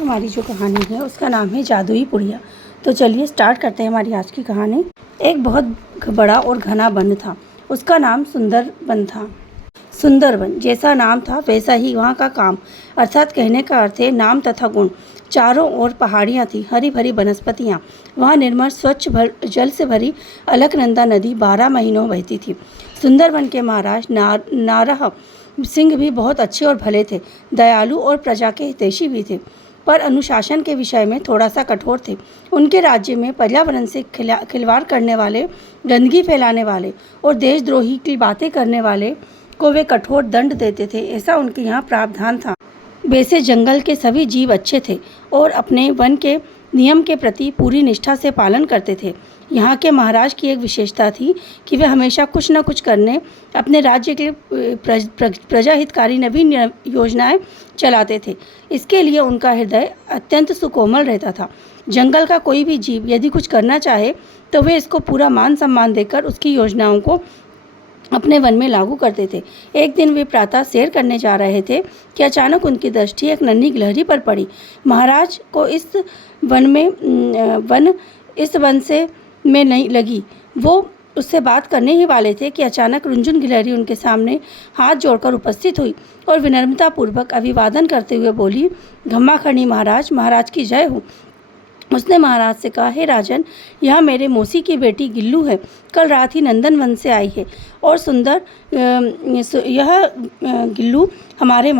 हमारी जो कहानी है उसका नाम है जादुई पुड़िया। तो चलिए स्टार्ट करते हैं हमारी आज की कहानी। एक बहुत बड़ा और घना वन था। उसका नाम सुंदरवन था। सुंदरवन जैसा नाम था वैसा ही वहाँ का काम, अर्थात कहने का अर्थ है नाम तथा गुण। चारों ओर पहाड़ियाँ थी, हरी भरी वनस्पतियाँ। वहाँ निर्मल स्वच्छ जल से भरी अलकनंदा नदी 12 महीनों बहती थी। सुंदरवन के महाराज नारह सिंह भी बहुत अच्छे और भले थे, दयालु और प्रजा के हितैषी भी थे, पर अनुशासन के विषय में थोड़ा सा कठोर थे। उनके राज्य में पर्यावरण से खिलवाड़ करने वाले, गंदगी फैलाने वाले और देशद्रोही की बातें करने वाले को वे कठोर दंड देते थे, ऐसा उनके यहाँ प्रावधान था। वैसे जंगल के सभी जीव अच्छे थे और अपने वन के नियम के प्रति पूरी निष्ठा से पालन करते थे। यहाँ के महाराज की एक विशेषता थी कि वे हमेशा कुछ न कुछ करने अपने राज्य के प्रजा हितकारी नवीन योजनाएं चलाते थे। इसके लिए उनका हृदय अत्यंत सुकोमल रहता था। जंगल का कोई भी जीव यदि कुछ करना चाहे तो वे इसको पूरा मान सम्मान देकर उसकी योजनाओं को अपने वन में लागू करते थे। एक दिन वे प्रातः सैर करने जा रहे थे कि अचानक उनकी दृष्टि एक नन्ही गिलहरी पर पड़ी। महाराज को इस वन से में नहीं लगी। वो उससे बात करने ही वाले थे कि अचानक रुंझुन गिलहरी उनके सामने हाथ जोड़कर उपस्थित हुई और विनम्रतापूर्वक अभिवादन करते हुए बोली, घम्माखणी महाराज, महाराज की जय हो। उसने महाराज से कहा, हे राजन, यह मेरे मौसी की बेटी गिल्लू है। कल रात ही नंदनवन से आई है और यह गिल्लू हमारे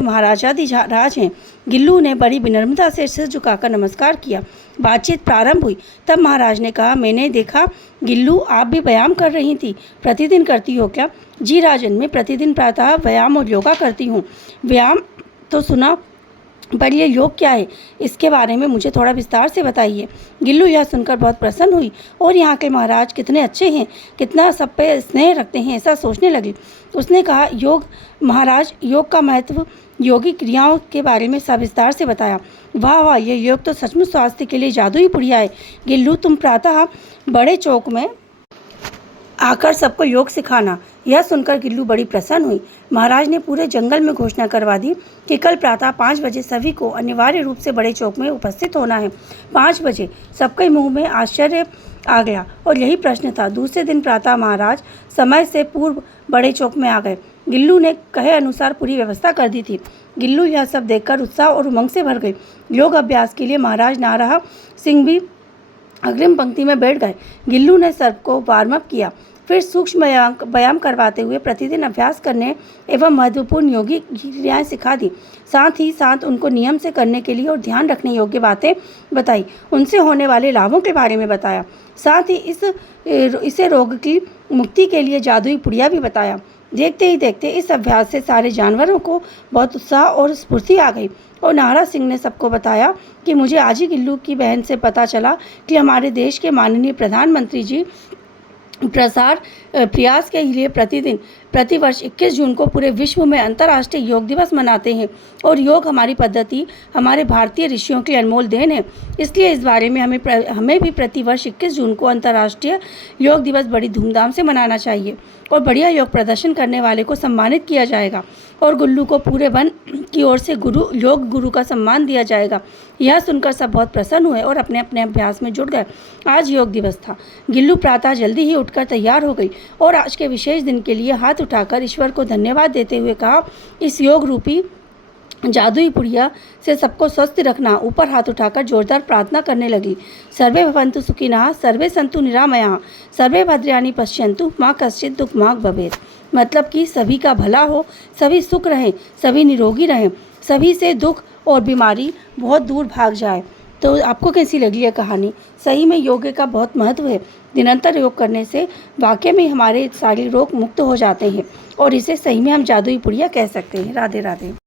महाराजाधिराज हैं। गिल्लू ने बड़ी विनम्रता से सिर झुकाकर नमस्कार किया। बातचीत प्रारंभ हुई। तब महाराज ने कहा, मैंने देखा गिल्लू आप भी व्यायाम कर रही थी। प्रतिदिन करती हो क्या? जी राजन, मैं प्रतिदिन प्रातः व्यायाम और योगा करती हूँ। व्यायाम तो सुना, पर यह योग क्या है, इसके बारे में मुझे थोड़ा विस्तार से बताइए। गिल्लू यह सुनकर बहुत प्रसन्न हुई और यहाँ के महाराज कितने अच्छे हैं, कितना सब पे स्नेह रखते हैं, ऐसा सोचने लगी। उसने कहा, महाराज, योग का महत्व, योगी क्रियाओं के बारे में सविस्तार से बताया। वाह वाह, ये योग तो सचमुच स्वास्थ्य के लिए जादुई पुड़िया है। गिल्लू, तुम प्रातः बड़े चौक में आकर सबको योग सिखाना। यह सुनकर गिल्लू बड़ी प्रसन्न हुई। महाराज ने पूरे जंगल में घोषणा करवा दी कि कल प्रातः 5 बजे सभी को अनिवार्य रूप से बड़े चौक में उपस्थित होना है। 5 बजे सबके मुंह में आश्चर्य आ गया और यही प्रश्न था। दूसरे दिन प्रातः महाराज समय से पूर्व बड़े चौक में आ गए। गिल्लू ने कहे अनुसार पूरी व्यवस्था कर दी थी। गिल्लू यह सब देखकर उत्साह और उमंग से भर गई। योग अभ्यास के लिए महाराज नारह सिंह भी अग्रिम पंक्ति में बैठ गए। गिल्लू ने सबको वार्म अप किया, फिर सूक्ष्म व्यायाम करवाते हुए प्रतिदिन अभ्यास करने एवं महत्वपूर्ण योगी क्रियाएं सिखा दी। साथ ही साथ उनको नियम से करने के लिए और ध्यान रखने योग्य बातें बताई। उनसे होने वाले लाभों के बारे में बताया। साथ ही इसे रोग की मुक्ति के लिए जादुई पुड़िया भी बताया। देखते ही देखते इस अभ्यास से सारे जानवरों को बहुत उत्साह और स्फूर्ति आ गई और नारा सिंह ने सबको बताया कि मुझे आज ही गिल्लू की बहन से पता चला कि हमारे देश के माननीय प्रधानमंत्री जी प्रयास के लिए प्रतिवर्ष 21 जून को पूरे विश्व में अंतर्राष्ट्रीय योग दिवस मनाते हैं और योग हमारी पद्धति, हमारे भारतीय ऋषियों की अनमोल देन है। इसलिए इस बारे में हमें भी प्रतिवर्ष 21 जून को अंतर्राष्ट्रीय योग दिवस बड़ी धूमधाम से मनाना चाहिए और बढ़िया योग प्रदर्शन करने वाले को सम्मानित किया जाएगा और गुल्लू को पूरे वन की ओर से योग गुरु का सम्मान दिया जाएगा। यह सुनकर सब बहुत प्रसन्न हुए और अपने अपने अभ्यास में जुट गए। आज योग दिवस था। गिल्लू प्रातः जल्दी ही उठकर तैयार हो गई और आज के विशेष दिन के लिए हाथ उठाकर ईश्वर को धन्यवाद देते हुए कहा, इस योग रूपी जादुई पुड़िया से सबको स्वस्थ रखना। ऊपर हाथ उठाकर जोरदार प्रार्थना करने लगी। सर्वे भवन्तु सुखिनः, सर्वे सन्तु निरामयाः, सर्वे भद्राणि पश्यन्तु, मा कश्चित् दुःखमाग भवेत्। मतलब कि सभी का भला हो, सभी सुख रहें, सभी निरोगी रहें, सभी से दुख और बीमारी बहुत दूर भाग जाए। तो आपको कैसी लगी यह कहानी? सही में योग का बहुत महत्व है। निरंतर योग करने से वाकई में हमारे सारे रोग मुक्त हो जाते हैं और इसे सही में हम जादुई पुड़िया कह सकते हैं। राधे राधे।